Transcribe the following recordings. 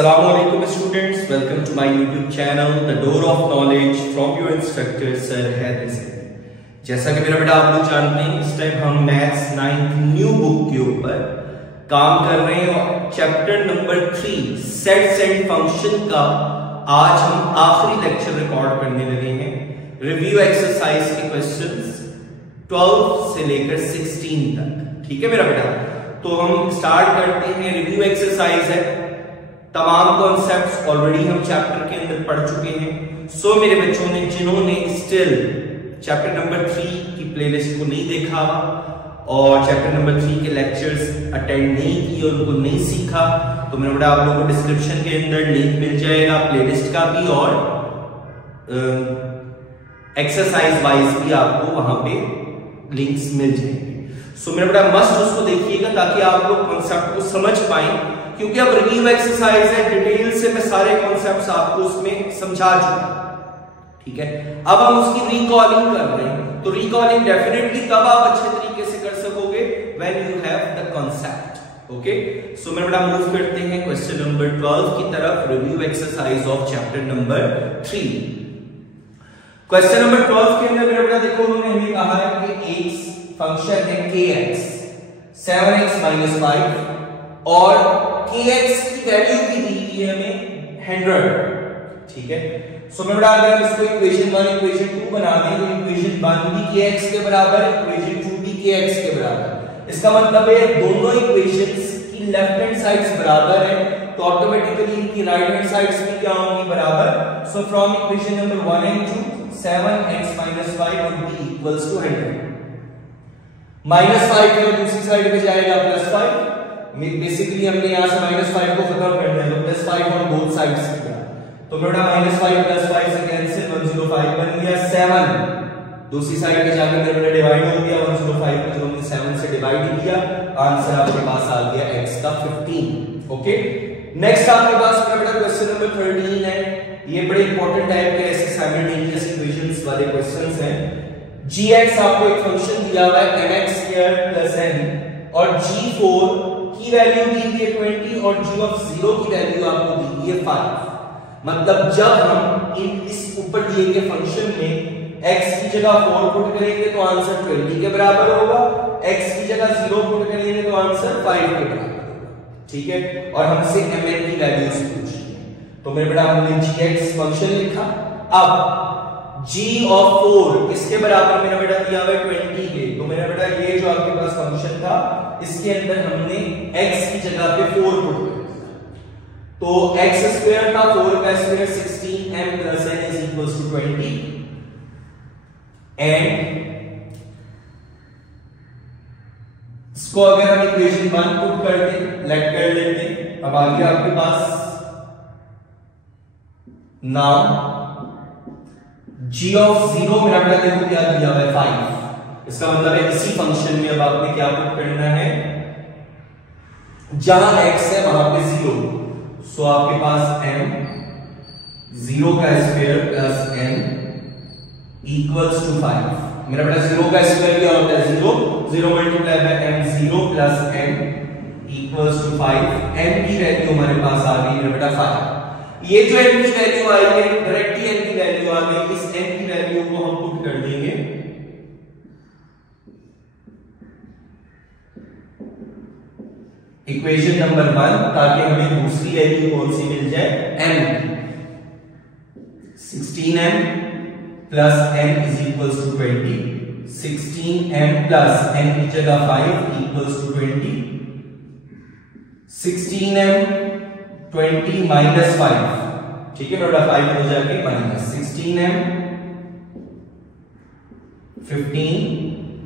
Assalamualaikum students, welcome to my YouTube channel The Door of Knowledge from your instructor Sir Hyder Sir। जैसा कि मेरा बेटा आप लोग जानते हैं, इस टाइम हम मैथ्स 9th न्यू बुक के ऊपर काम कर रहे हैं और chapter number 3 sets and function का आज हम आखिरी लेक्चर रिकॉर्ड करने लगे हैं। रिव्यू एक्सरसाइज के क्वेश्चंस 12 से लेकर 16 तक। ठीक है मेरा बेटा, तो हम स्टार्ट करते हैं। रिव्यू एक्सरसाइज है, तमाम कॉन्सेप्ट्स ऑलरेडी हम चैप्टर के अंदर पढ़ चुके हैं। सो मेरे बच्चों ने जिन्होंने स्टिल चैप्टर नंबर 3 की प्लेलिस्ट को नहीं देखा और चैप्टर नंबर 3 के लेक्चर्स अटेंड नहीं किए, उनको नहीं सीखा, तो मेरा बेटा आप लोगों को डिस्क्रिप्शन के अंदर लिंक मिल जाएगा प्लेलिस्ट का भी और एक्सरसाइज वाइज भी आपको वहां पे लिंक्स मिल जाएंगे। सो मेरा बेटा मस्ट उसको देखिएगा ताकि आप लोग कॉन्सेप्ट को समझ पाए, क्योंकि अब रिव्यू एक्सरसाइज है, डिटेल से मैं सारे कॉन्सेप्ट्स आपको उसमें समझा चुका। ठीक है, अब हम उसकी रिकॉलिंग कर रहे हैं, तो रिकॉलिंग डेफिनेटली तब आप अच्छे तरीके से कर सकोगे when you have the concept. Okay, so मेरा बेटा मूव करते हैं क्वेश्चन नंबर 12 की तरफ, review exercise of chapter number 3। Question number 12 के अंदर मेरा बेटा देखो, उन्होंने हमें कहा है कि एक फंक्शन है kx 7x - 5 और kx की वैल्यू भी दी हुई है हमें 100। ठीक है, सो मैं बता अगर हम इसको इक्वेशन 1 इक्वेशन 2 बना दें तो इक्वेशन 1 भी kx के बराबर है, इक्वेशन 2 भी kx के बराबर। इसका मतलब है दोनों इक्वेशंस की लेफ्ट हैंड साइड्स बराबर है, तो ऑटोमेटिकली इनकी राइट हैंड साइड्स भी क्या होंगी, बराबर। So from equation number 1 and 2 7x - 5 would be equals to 100। -5 है दूसरी साइड पे जाएगा +5। बेसिकली हमने यहां से -5 को खत्म करना है, तो +5 ऑन बोथ साइड्स की तरह, तो बेटा -5 + 5 से कैंसिल 105 बन गया 7। दूसरी साइड पे जाकर मेरा बेटा डिवाइड हो गया 105 को, जो हमने 7 से डिवाइड किया, आंसर आपके पास आ गया x का 15। ओके, नेक्स्ट आपके पास मेरा बेटा क्वेश्चन नंबर 13 है। ये बड़े इंपॉर्टेंट टाइप के ऐसे साइमल्टेनियस इक्वेशंस वाले क्वेश्चंस हैं। gx आपको एक फंक्शन दिया हुआ है mx² + n और g4 की वैल्यू दी हुई है 20 और g of 0 की वैल्यू आपको दी हुई है 5। मतलब जब हम इस ऊपर दिए गए फंक्शन में x की जगह 4 पुट करेंगे तो आंसर 20 के बराबर होगा, x की जगह 0 पुट करेंगे तो आंसर 5 के बराबर होगा। ठीक है, और हमसे mn की वैल्यूज पूछ रही है, तो मेरे बेटा हमने gx फंक्शन लिखा। अब g of 4 किसके बराबर मेरा बेटा दिया हुआ है 20 के, तो मेरा बेटा ये जो आपके पास फंक्शन था इसके अंदर हमने x की जगह पे 4 पुट कर दिया, तो x² था 4 का स्क्वायर 16m + n = 20 एंड इसको अगर हम इक्वेशन 1 पुट कर दें, लेट कर लेते हैं। अब आगे आपके पास नाउ g of 0 मेरा बेटा देखो क्या दिया हुआ है 5। इसका मतलब है इसी फंक्शन में अब आपने क्या पुट करना है, जहां x है वहां पे 0, सो आपके पास m 0 का स्क्वायर + n = 5। मेरा बेटा 0 का स्क्वायर क्या होता है 0, 0 multiply by m 0 + n = 5। m की वैल्यू हमारे पास आ गई मेरा बेटा 5। ये जो m की वैल्यू आई है डायरेक्टली n की वैल्यू आ गई, इस n की वैल्यू को हम पुट कर देंगे इक्वेशन नंबर 1, ताकि हमें दूसरी वैल्यू कौन सी मिल जाए, m 16m + n = 20। 16m + n की जगह 5 = 20। 16m 20 - 5, ठीक है बेटा 5 हो जाके माइनस 16m 15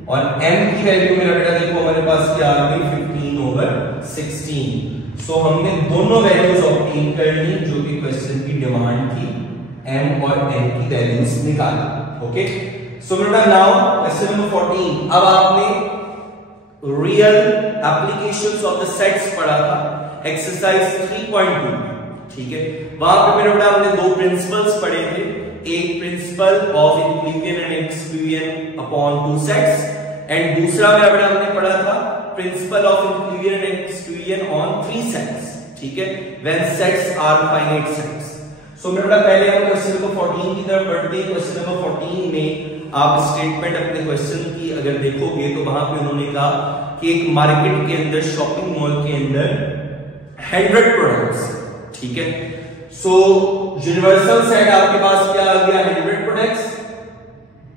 और m की वैल्यू मेरा बेटा देखो हमारे पास क्या आ गई 15/16। सो हमने दोनों वैल्यूज ऑब्टेन कर ली जो कि क्वेश्चन की डिमांड थी, m और n की वैल्यूज निकाली। ओके, सो बेटा नाउ क्वेश्चन नंबर 14। अब आपने real applications of the sets पढ़ा था एक्सरसाइज 3.2। ठीक है, वहां पे मेरे बेटा हमने दो प्रिंसिपल्स पढ़े थे, एक principle of inclusion and exclusion upon two sets and दूसरा मेरा बेटा हमने पढ़ा था principle of inclusion and exclusion on 3 sets. ठीक है, when sets are finite sets. So मेरे बेटा पहले हम क्वेश्चन नंबर 14 की तरफ बढ़ते हैं। क्वेश्चन नंबर 14 में आप स्टेटमेंट अपने क्वेश्चन की अगर देखोगे तो वहां पे उन्होंने कहा कि एक मार्केट के अंदर, शॉपिंग मॉल के अंदर 100 प्रोडक्ट्स, ठीक है। सो यूनिवर्सल सेट आपके पास क्या आ गया, 100 प्रोडक्ट्स,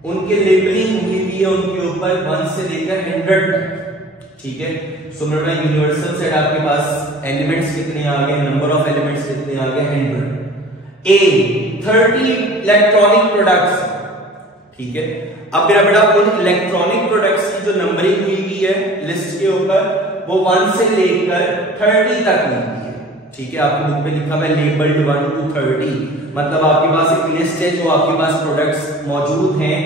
उनके लेबलिंग हुई है उनके ऊपर 1 से लेकर 100 तक, ठीक है। सो मेरा यूनिवर्सल सेट आपके पास एलिमेंट्स कितने आ गए, नंबर ऑफ एलिमेंट्स कितने आ गए, 100। ए 30 इलेक्ट्रॉनिक प्रोडक्ट्स, ठीक है। अब मेरा बेटा उन इलेक्ट्रॉनिक प्रोडक्ट्स की जो नंबरिंग हुई है लिस्ट के ऊपर वो 1 से लेकर 30 तक हुई है, ठीक है। आपकी बुक में लिखा हुआ है लेबल्ड 1 to 30, मतलब आपके पास एक लिस्ट है जो आपके पास प्रोडक्ट्स मौजूद हैं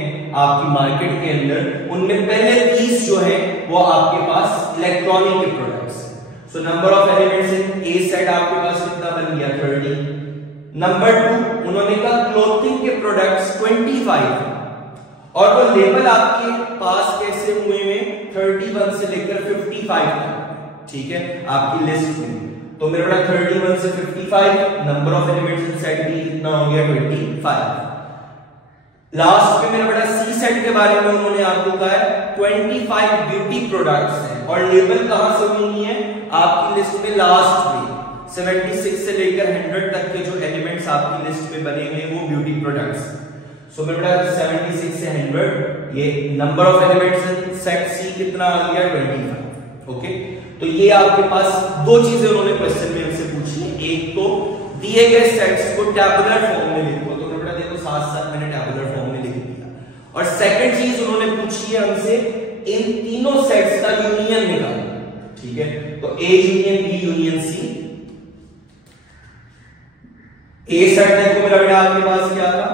आपकी मार्केट के अंदर, उनमें पहले 30 जो है वो आपके पास इलेक्ट्रॉनिक के products. So number of elements in A set आपके पास कितना बन गया, 30। नंबर 2 उन्होंने कहा क्लोथिंग के प्रोडक्ट्स 25, और वो लेबल आपके पास कैसे हुए में 31 से लेकर 55 तक, ठीक है, आपकी लिस्ट में। तो मेरा बेटा 31 से 55, number of elements in set B कितना हो गया, 25। लास्ट में मेरा बेटा सी सेट के बारे में उन्होंने आपको कहा है 25 ब्यूटी प्रोडक्ट्स हैं, और लेबल कहां से हुई है, आपकी लिस्ट में लास्ट में 76 से लेकर 100 तक के जो एलिमेंट्स आपकी लिस्ट में बने हुए वो ब्यूटी प्रोडक्ट्स। सो मेरा बेटा 76 से 100, ये number of elements in set C कितना आ गया, 25, ओके। तो ये आपके पास दो चीजें उन्होंने क्वेश्चन में हमसे पूछी, एक तो दिए गए सेट्स को टैबुलर फॉर्म में लिखो, तो मेरा बेटा देखो साथ साथ मैंने टैबुलर फॉर्म में लिख दिया, और सेकंड चीज उन्होंने पूछी है हमसे इन तीनों सेट्स का यूनियन निकालो, ठीक है। तो A union B union C. A set देखो मेरा बेटा आपके पास क्या था,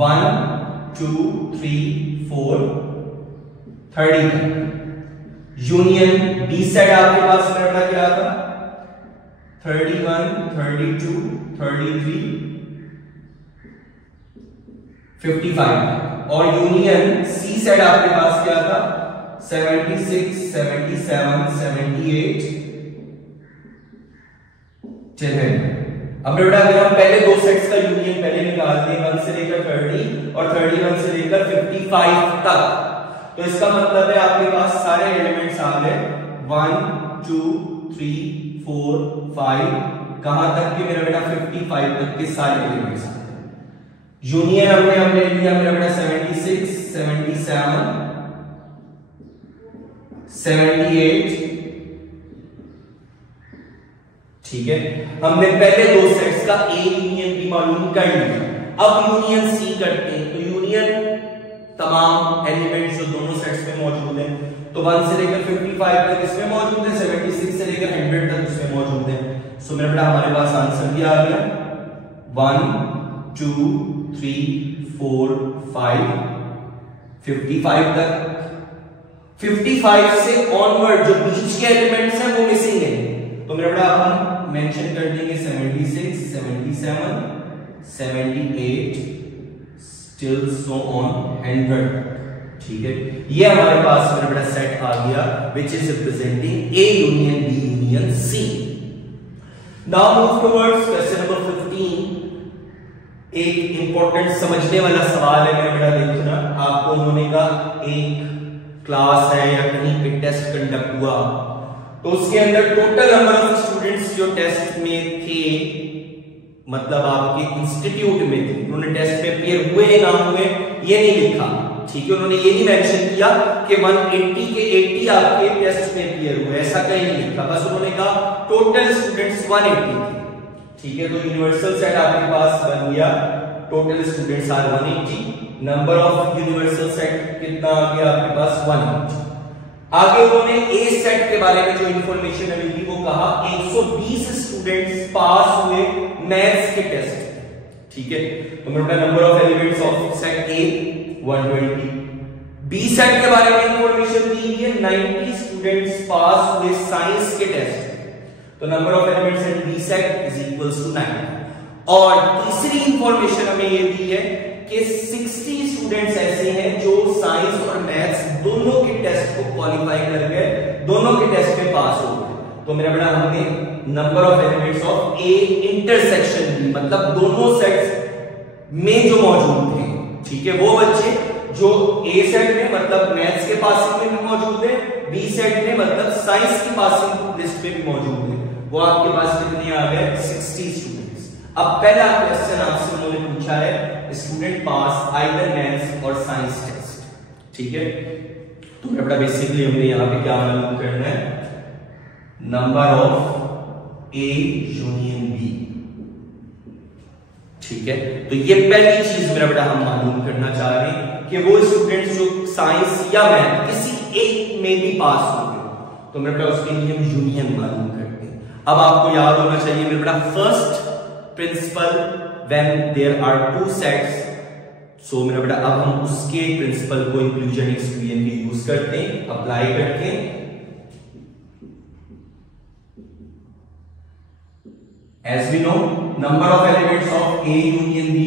1 2 3 4 30। यूनियन बी सेट आपके पास मेरा बेटा क्या था, 31 32 33 55, और यूनियन सी सेट आपके पास क्या था, 76 77 78 10। अब बेटा अगर हम पहले दो सेट्स का यूनियन पहले निकाल दें 1 से लेकर 30 और 31 से लेकर 55 तक, तो इसका मतलब है आपके पास सारे एलिमेंट्स आ गए 1 2 3 4 5, कहां तक के मेरा बेटा 55 तक के सारे एलिमेंट्स आ गए। यूनियन हमने लिया मेरा बेटा 76 77 78, ठीक है। हमने पहले दो सेट्स का ए यूनियन बी मालूम कर लिया, अब यूनियन सी करते हैं। तो यूनियन तमाम एलिमेंट्स जो दोनों सेट्स में मौजूद हैं, तो 1 से लेकर 55 तक इसमें मौजूद है, 76 से लेकर 100 तक इसमें मौजूद है। सो मेरा बेटा हमारे पास आंसर भी आ गया 1 2 3 4 5 55 तक। 55 से ऑनवर्ड जो बीच के एलिमेंट्स हैं वो मिसिंग है, तो मेरा बेटा हम मेंशन कर देंगे 76 77 78 स्टिल सो ऑन 100, ठीक है। ये हमारे पास मेरा बेटा सेट आ गया which is representing A union B union C. Now move towards question number 15। एक इंपॉर्टेंट समझने वाला सवाल है मेरा बेटा, देखना आपको उन्होंने कहा एक क्लास है या कहीं पे टेस्ट कंडक्ट हुआ, तो उसके अंदर टोटल नंबर ऑफ स्टूडेंट्स जो टेस्ट में थे, मतलब आपके इंस्टीट्यूट में थे, उन्होंने टेस्ट में अपीयर हुए ना हुए ये नहीं लिखा, ठीक है। उन्होंने ये नहीं मेंशन किया कि 180 के 80 आपके टेस्ट में अपीयर हुए, ऐसा कहीं नहीं लिखा, बस उन्होंने कहा टोटल स्टूडेंट्स 180 थे, ठीक है। तो यूनिवर्सल सेट आपके पास बन गया, total students are 180, number of universal set कितना आ गया आपके पास 180। आगे उन्होंने ए सेट के बारे में जो इंफॉर्मेशन मिली वो कहा 120 स्टूडेंट्स पास हुए मैथ्स के टेस्ट, ठीक है। तो मेरा number of elements of set A 120। B set के बारे में इंफॉर्मेशन दी है 90 स्टूडेंट्स पास हुए साइंस के टेस्ट, तो number of elements in B set is equals to 9। और तीसरी इंफॉर्मेशन हमें ये दी है कि 60 स्टूडेंट्स ऐसे हैं जो साइंस और मैथ्स दोनों के टेस्ट को क्वालिफाई कर गए, दोनों के टेस्ट में पास हो गए। तो मेरा बेटा हमने number of elements of A intersection B, मतलब दोनों सेट्स में जो मौजूद हैं, ठीक है, वो बच्चे जो ए सेट में मतलब मैथ्स के पासिंग में भी मौजूद है, बी सेट में मतलब साइंस की पासिंग लिस्ट में भी मौजूद है, वो आपके पास कितने आ गए 60 स्टूडेंट्स। अब पहला क्वेश्चन आपसे उन्होंने पूछा है स्टूडेंट पास आइदर मैथ्स और साइंस टेस्ट, ठीक है। तो बेटा बेसिकली हमने यहाँ पे क्या मालूम करना है, number of A union B, ठीक है। तो ये पहली चीज मेरा बेटा हम मालूम करना चाह रहे हैं कि वो स्टूडेंट्स जो साइंस या मैथ किसी एक में भी पास होंगे, तो मेरा बेटा उसके लिए हम यूनियन मालूम करते हैं। अब आपको याद होना चाहिए मेरा बेटा first principle when there are two sets, so मेरा बेटा अब हम उसके प्रिंसिपल को इंक्लूजन एक्सक्लूजन के यूज करते हैं, अप्लाई करते हैं। As we know, number of elements of A union B,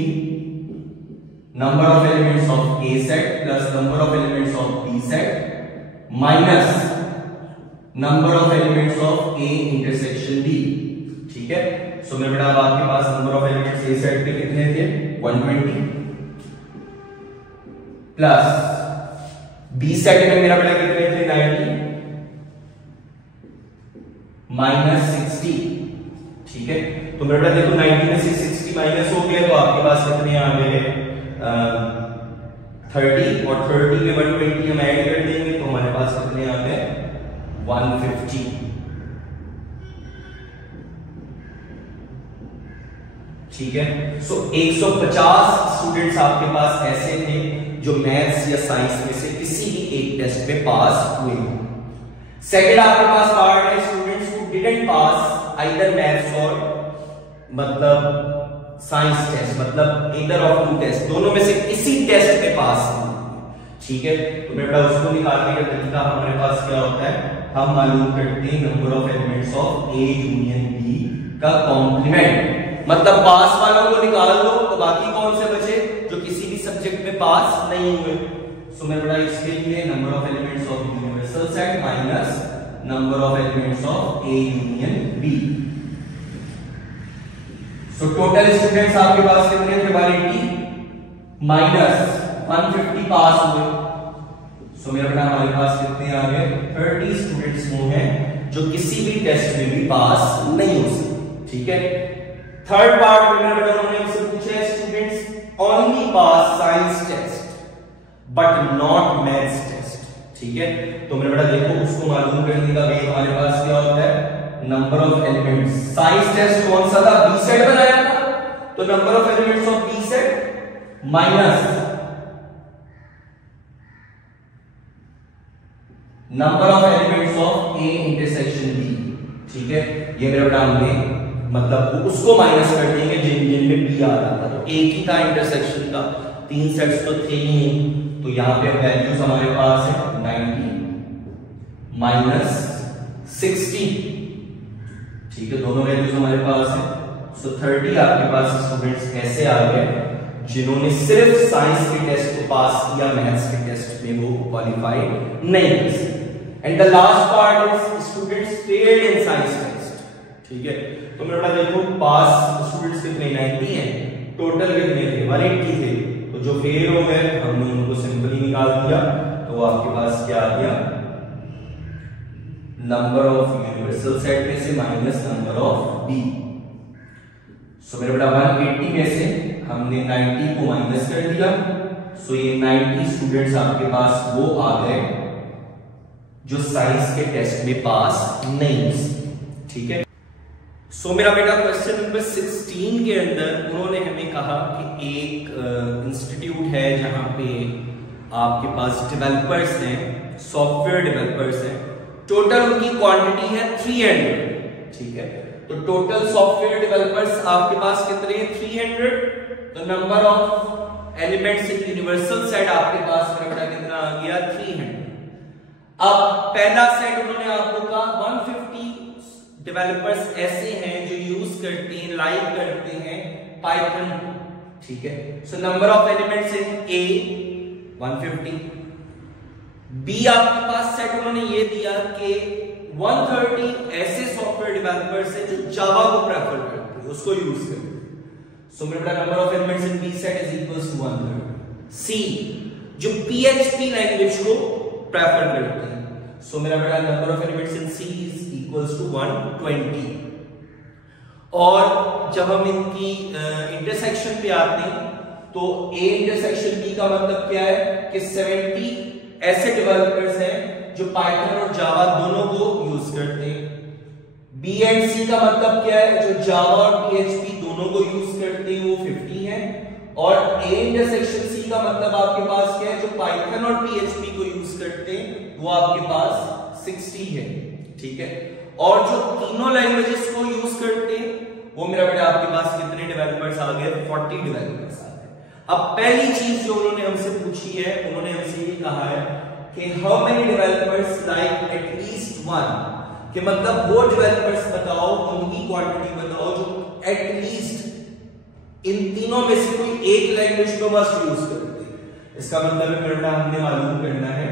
number of elements of A set plus number of elements of B set minus number of elements of A intersection B, ठीक है। सो मेरे बेटा अब आपके पास number of elements A set के कितने थे 120 प्लस B सेट में मेरा बेटा कितने थे 90 माइनस 60, ठीक है। तो मेरा बेटा देखो 90 में से 60 माइनस हो गया तो आपके पास कितने आ गए 30, और 30 में 120 हम ऐड कर देंगे तो हमारे पास कितने आ गए 150, ठीक है। सो 150 स्टूडेंट्स आपके पास ऐसे थे जो मैथ्स या साइंस में से किसी भी एक टेस्ट में पास हुए। सेकंड आपके पास पार्ट है students who didn't pass either maths और मतलब साइंस टेस्ट, मतलब ईदर ऑफ टू टेस्ट, दोनों में से किसी टेस्ट में पास हुए, ठीक है। तो बेटा उसको निकालने का तरीका हमारे पास क्या होता है, हम मालूम करते हैं number of elements of A union B का कॉम्प्लीमेंट, मतलब पास वालों को निकाल दो तो बाकी कौन से बचे जो किसी भी सब्जेक्ट में पास नहीं हुए। सो मेरे बेटा इसके लिए number of elements of universal set minus number of elements of A union B. So total students आपके पास कितने थे 180 माइनस 150 पास हुए। सो मेरा बेटा हमारे पास कितने आ गए 30 स्टूडेंट्स वो हैं जो किसी भी टेस्ट में भी पास नहीं हो सकते, ठीक है। थर्ड पार्ट में मेरा बेटा उन्होंने हमसे पूछा है students only pass science test but not maths test, ठीक है। तो मेरा बेटा देखो उसको मालूम करने का वे हमारे पास क्या होता है, number of elements, science test कौन सा था बी सेट बनाया था, तो number of elements of B set minus number of elements of A intersection B, ठीक है। ये मेरा बेटा हमने मतलब उसको माइनस कर देंगे जिनमें बी आ रहा था, तो एक ही था इंटरसेक्शन का, 3 सेट्स तो थे ही, तो यहां पे वैल्यूज हमारे पास है 90 माइनस 60, ठीक है, दोनों वैल्यूज हमारे पास है। सो 30 आपके पास स्टूडेंट्स ऐसे आ गए जिन्होंने सिर्फ साइंस के टेस्ट को पास किया, मैथ्स के टेस्ट में वो क्वालिफाई नहीं कर सके। And the last part is students failed in science test, ठीक है। तो मेरा बेटा देखो पास स्टूडेंट्स कितने 90 हैं, टोटल कितने थे 180 थे, तो जो फेल हो गए हमने उनको सिंपली निकाल दिया, तो आपके पास क्या आ गया नंबर ऑफ यूनिवर्सल सेट में से माइनस नंबर ऑफ बी। सो मेरा बेटा 180 में से हमने 90 को माइनस कर दिया, सो ये 90 स्टूडेंट्स आपके पास वो आ गए जो साइंस के टेस्ट में पास नहीं हो सके, ठीक है। सो मेरा बेटा क्वेश्चन नंबर 16 के अंदर उन्होंने हमें कहा कि एक इंस्टीट्यूट है जहां पे आपके पास डेवलपर्स हैं, सॉफ्टवेयर डेवलपर्स हैं, टोटल उनकी क्वांटिटी है 300, ठीक है। तो टोटल सॉफ्टवेयर डेवलपर्स आपके पास कितने हैं 300, तो number of elements in universal set आपके पास बेटा कितना आ गया 300। अब पहला सेट उन्होंने आपको कहा 150 डेवलपर्स ऐसे हैं जो यूज करते हैं, लाइक करते हैं पाइथन, ठीक है। So number of elements in A 150, B आपके पास सेट उन्होंने ये दिया कि 130 ऐसे सॉफ्टवेयर डेवलपर्स हैं जो जावा को प्रेफर करते हैं, उसको यूज करते हैं। सो मेरा बेटा number of elements in B set is equals to 130। C जो पीएचपी लैंग्वेज को प्रेफर करते हैं, सो मेरा बेटा number of elements in C is equals to 120। और जब हम इनकी इंटरसेक्शन पे आते हैं तो ए इंटरसेक्शन बी का मतलब क्या है कि 70 ऐसे डेवलपर्स हैं जो पाइथन और जावा दोनों को यूज करते हैं। बी एंड सी का मतलब क्या है, जो जावा और पीएचपी दोनों को यूज करते हैं, वो 50 है। और ए इंटरसेक्शन सी का मतलब आपके पास क्या है, जो पाइथन और पीएचपी को यूज करते हैं, वो आपके पास 60 है। ठीक है, और जो तीनों लैंग्वेजेस को यूज करते हैं, वो मेरा बेटा आपके पास कितने डेवलपर्स आ गए, 40 डेवलपर्स आ गए। अब पहली चीज जो उन्होंने हमसे पूछी है, उन्होंने हमसे ये कहा है कि how many developers like at least one, कि मतलब वो डेवलपर्स बताओ, उनकी क्वांटिटी बताओ जो एटलीस्ट इन तीनों में से कोई एक लैंग्वेज को मस्ट यूज करते हैं। इसका मतलब है मेरा हमने मालूम करना है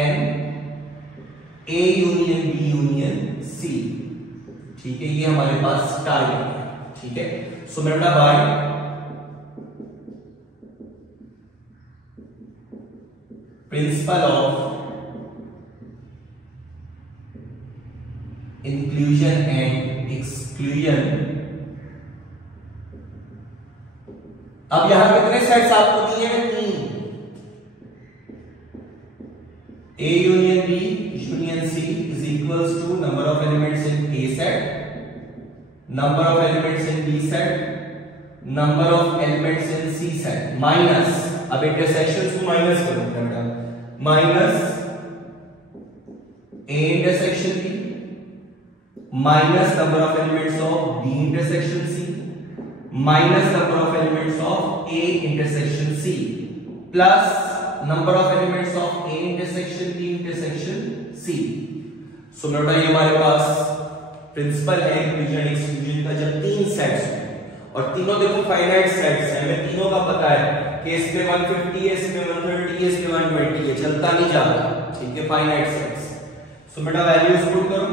n A union B union C. ठीक है, ये हमारे पास टारगेट है। ठीक है, सो मेरा by principle of inclusion and exclusion. अब यहां कितने सेट्स आपको दिए हैं, 3। A union B union C is equals to number of elements in A set, number of elements in B set, number of elements in C set, minus, अब intersections को minus करो बेटा, minus A intersection B minus number of elements of B intersection C minus number of elements of A intersection C plus number of elements of A intersection B intersection C. So बेटा ये हमारे पास principle है inclusion exclusion का, जब 3 sets हो और तीनों देखो फाइनाइट सेट्स हैं, हमें तीनों का पता है कि इस पे 150 है, इस पे 130 है, इस पे 120 है, चलता नहीं जाता। ठीक है, फाइनाइट सेट्स। सो बेटा वैल्यूज पुट करो,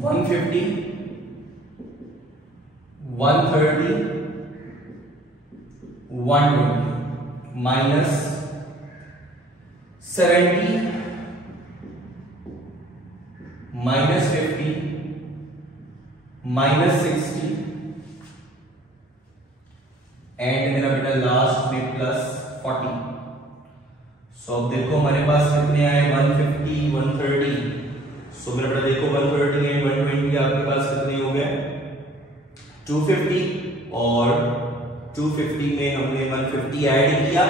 one 150 130 120 minus 70 minus 50 minus 60 and मेरा बेटा लास्ट में प्लस 40। सो अब देखो हमारे पास कितने आए, 150 130। सो मेरा बेटा देखो 130 एंड 120 आपके पास कितने हो गए, 250, और 250 में हमने 150 ऐड किया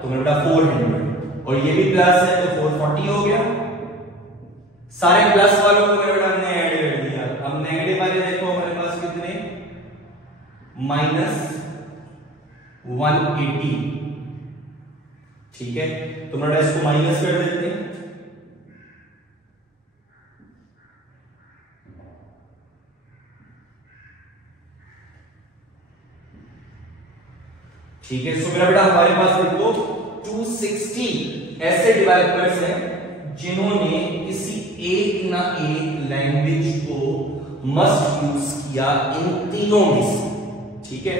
तो मेरा बेटा 400, और ये भी प्लस है तो 440 हो गया। सारे प्लस वालों को मेरा बेटा हमने ऐड कर दिया। अब नेगेटिव वाले देखो हमारे पास कितने, माइनस 180। ठीक है, तो मेरा बेटा इसको माइनस कर देते हैं। ठीक है, सो मेरा बेटा हमारे पास देखो 260 ऐसे डेवलपर्स हैं जिन्होंने किसी एक ना एक लैंग्वेज को मस्ट यूज किया इन तीनों में से। ठीक है,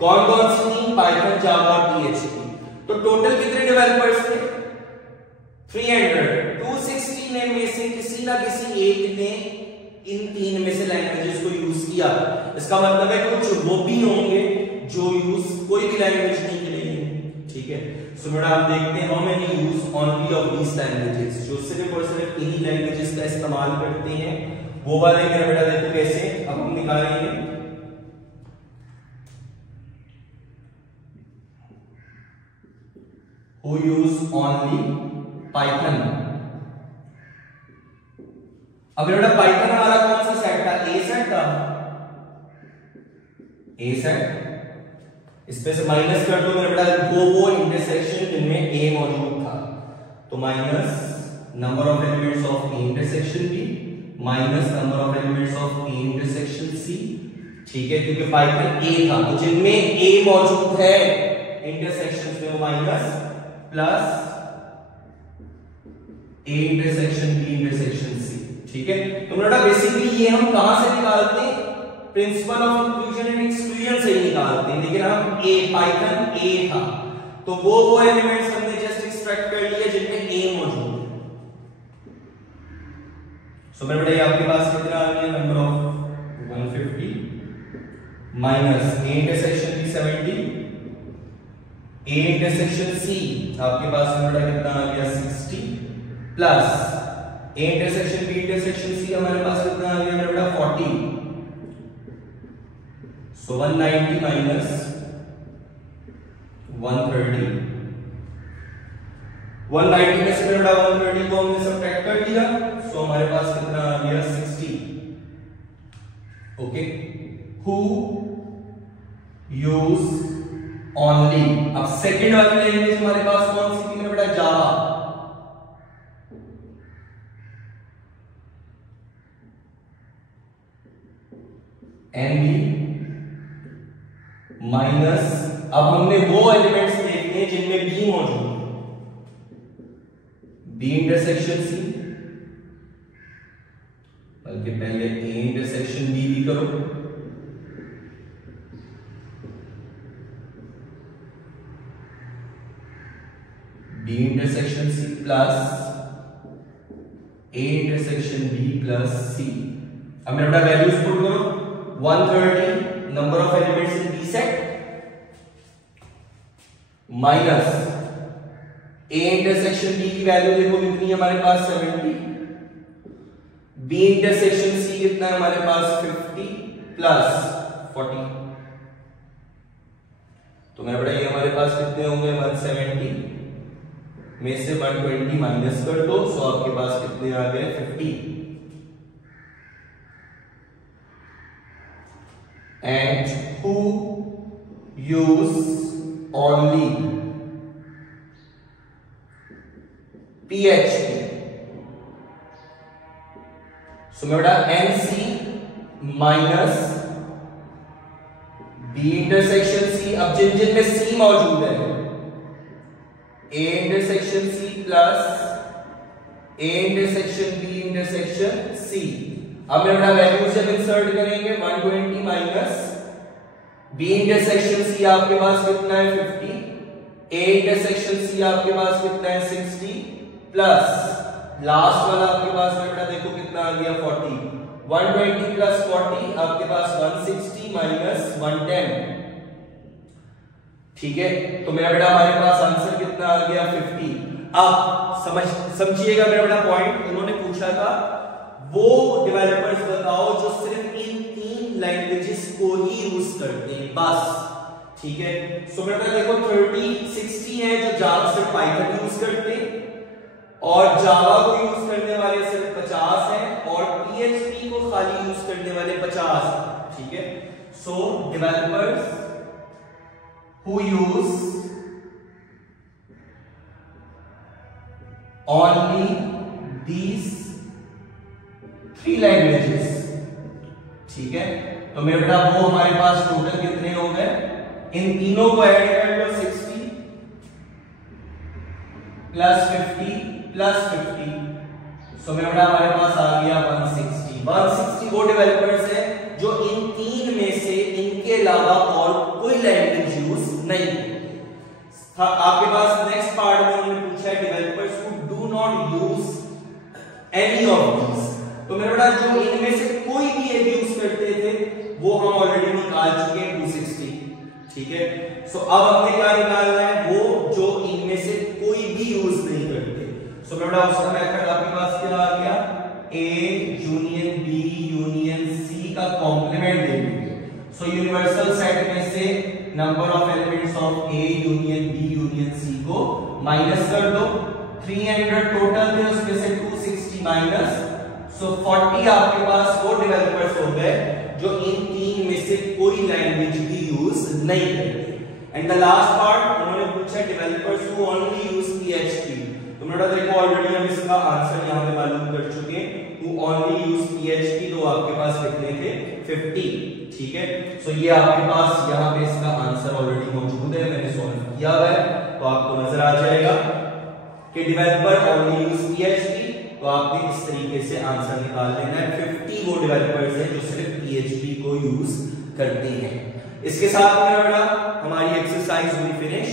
कौन कौन सी थी, पाइथन, जावा, पीएचपी। तो टोटल कितने डेवलपर्स थे, 300। 260 ने में से किसी ना किसी एक ने इन 3 में से लैंग्वेजेस को यूज किया। इसका मतलब है कुछ वो भी होंगे जो यूज कोई भी लैंग्वेज नहीं करेंगे। ठीक है, सो बेटा हम देखते हैं how many use only of these languages, जो सिर्फ और सिर्फ इन्हीं लैंग्वेजेस का इस्तेमाल करते हैं, वो वाले मेरा बेटा देखो कैसे अब हम निकालेंगे। who use only Python। अब बेटा पाइथन हमारा कौन सा सेट था, ए सेट था, ए सेट। इस पे से माइनस कर दो मेरा बेटा वो इंटरसेक्शन जिनमें ए मौजूद था, तो minus number of elements of A intersection B minus number of elements of A intersection C. ठीक है, क्योंकि पाइथन ए था, तो जिनमें ए मौजूद है इंटरसेक्शन में वो minus plus A intersection B intersection C. ठीक है, तो बेटा बेसिकली ये हम कहां से निकालते हैं, principal of inclusion and exclusion से ही निकालते हैं। लेकिन हम ए पाइथन ए था तो वो एलिमेंट्स हमने जस्ट एक्सट्रैक्ट कर लिए जिनमें ए मौजूद है। सो मेरे बेटा ये आपके पास कितना आ गया, number of 150 minus A intersection B 70, A intersection C आपके पास में बेटा कितना आ गया 60 plus A intersection B intersection C हमारे पास कितना आ गया मेरा बेटा 40। सो 190 माइनस 130, 190 में से मेरा बेटा 130 को हमने सब्ट्रैक्ट कर दिया। सो हमारे पास कितना आ गया 60। Okay, who use only. अब सेकंड वाली लैंग्वेज हमारे पास कौन सी थी मेरा बेटा, जावा। एनबी माइनस, अब हमने वो एलिमेंट्स देखने हैं जिनमें बी मौजूद है, बी इंटरसेक्शन सी, बल्कि पहले ए इंटरसेक्शन बी भी करो, B intersection C plus A intersection B plus C. अब मेरा बेटा वैल्यूज पुट करो, 130 number of elements in B set minus A intersection B की वैल्यू देखो कितनी है हमारे पास 70, बी इंटरसेक्शन सी कितना है हमारे पास 50 प्लस 40। तो मेरा बेटा ये हमारे पास कितने होंगे 170 में से 120 माइनस कर दो, सो आपके पास कितने आ गए 50। And who use only PHP। सो मेरा बेटा NC minus B intersection C। अब जिन जिन में C मौजूद है, A intersection C plus A intersection B intersection C। अब मेरा बेटा वैल्यूज जब इंसर्ट करेंगे 120 माइनस बी इंटरसेक्शन सी आपके पास कितना है 50, ए इंटरसेक्शन सी आपके पास कितना है 60 प्लस लास्ट वाला आपके पास मेरा बेटा देखो कितना आ गया 40, 120 प्लस 40 आपके पास 160 माइनस 110। ठीक है, तो मेरा बेटा हमारे पास आंसर कितना आ गया 50। अब समझिएगा मेरा बेटा पॉइंट, उन्होंने पूछा था वो डेवलपर्स बताओ जो सिर्फ इन 3 लैंग्वेजेस को ही यूज करते हैं बस। ठीक है, सो मेरा देखो 60 है जो जावा सिर्फ पाइथन यूज करते हैं, और जावा को यूज करने वाले सिर्फ 50 हैं, और पीएचपी को खाली यूज करने वाले 50 हैं। ठीक है, so developers who use only these 3 languages. ठीक है, तो मेरे बेटा वो हमारे पास टोटल कितने हो गए, इन तीनों को ऐड कर लो 60 प्लस 50 प्लस 50। सो मेरे बेटा हमारे पास आ गया 160 वो डेवलपर्स है जो इन 3 में से इनके अलावा और कोई लैंग्वेज यूज नहीं करते। आपके पास नेक्स्ट पार्ट में उन्होंने पूछा है developers who do not use any of these. तो मेरे बेटा जो इनमें से कोई भी एक यूज करते थे वो हम ऑलरेडी निकाल चुके हैं 260। ठीक है, सो अब हमने क्या निकालना है, वो जो इनमें से कोई भी यूज नहीं करते। सो मेरे बेटा उसका मेथड आपके पास क्या आ गया, A union B union C का कॉम्प्लीमेंट दे देंगे। सो यूनिवर्सल सेट में से number of elements of A union B union C को माइनस कर दो, 300 टोटल थे उसमें से 260 माइनस, सो 40 आपके पास वो डेवलपर्स हो गए जो इन 3 में से कोई लैंग्वेज भी यूज नहीं करते। एंड द लास्ट पार्ट उन्होंने पूछा developers who only use PHP. तो मेरा देखो ऑलरेडी हम इसका आंसर यहां पे मालूम कर चुके हैं, who only use PHP, तो आपके पास कितने थे 50, ठीक है। सो ये आपके पास यहाँ पे इसका आंसर ऑलरेडी मौजूद है, मैंने सॉल्व किया हुआ है, तो आपको नजर आ जाएगा कि डेवलपर ओनली यूज PHP, तो आपने इस तरीके से आंसर निकाल लेना है। 50 वो डेवलपर्स हैं जो सिर्फ PHP को यूज करते हैं। इसके साथ में बेटा हमारी एक्सरसाइज हुई फिनिश,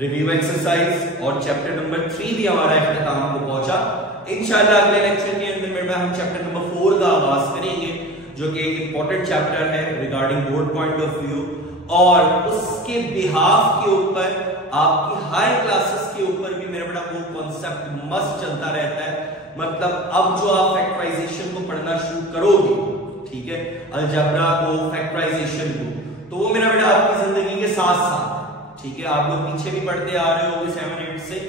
रिव्यू एक्सरसाइज, और चैप्टर नंबर 3 भी हमारा इख्तिताम को पहुंचा। इंशाल्लाह अगले लेक्चर के अंदर में हम चैप्टर नंबर 4 का आगाज करेंगे, जो कि एक इंपॉर्टेंट चैप्टर है regarding board point of view, और उसके बिहाफ के ऊपर आपकी हायर क्लासेस के ऊपर भी मेरा बड़ा वो कॉन्सेप्ट मस्त चलता रहता है। मतलब अब जो आप फैक्टराइजेशन को पढ़ना शुरू करोगे, ठीक है, अलजेब्रा को, फैक्टराइजेशन को, तो वो मेरा बेटा आपकी जिंदगी के साथ साथ, ठीक है, आप लोग पीछे भी पढ़ते आ रहे होगे 7-8 से,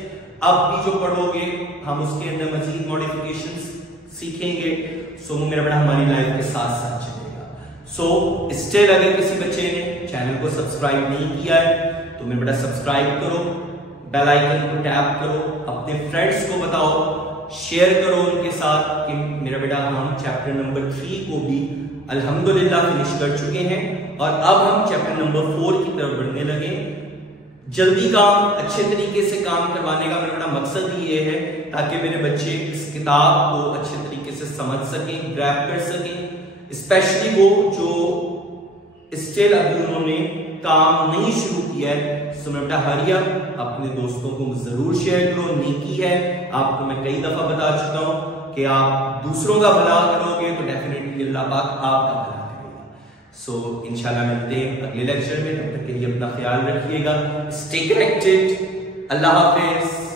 अब भी जो पढ़ोगे हम उसके अंदर मजीद मॉडिफिकेशंस सीखेंगे। सो मेरा बेटा हमारी लाइफ के साथ साथ चलेगा। सो स्टिल अगर किसी बच्चे ने चैनल को सब्सक्राइब नहीं किया है तो मेरा बेटा सब्सक्राइब करो, बेल आइकन को टैप करो, अपने फ्रेंड्स को बताओ, शेयर करो उनके साथ कि मेरा बेटा हम चैप्टर नंबर 3 को भी अल्हम्दुलिल्लाह फिनिश कर चुके हैं, और अब हम चैप्टर नंबर 4 की तरफ बढ़ने लगे। जल्दी काम, अच्छे तरीके से काम करवाने का मेरा बड़ा मकसद ही ये है ताकि मेरे बच्चे इस किताब को अच्छे तरीके से समझ सकें, ग्रैब कर सकें, स्पेशली वो जो स्टिल अभी उन्होंने काम नहीं शुरू किया है। सो मेरा बेटा हरिया अपने दोस्तों को जरूर शेयर करो, नेकी है, आपको मैं कई दफा बता चुका हूं कि आप दूसरों का भला करोगे तो डेफिनेटली अल्लाह पाक आपका भला करेगा। सो इंशाल्लाह मिलते हैं अगले लेक्चर में, तब तक के लिए अपना ख्याल रखिएगा, स्टे कनेक्टेड, अल्लाह हाफिज।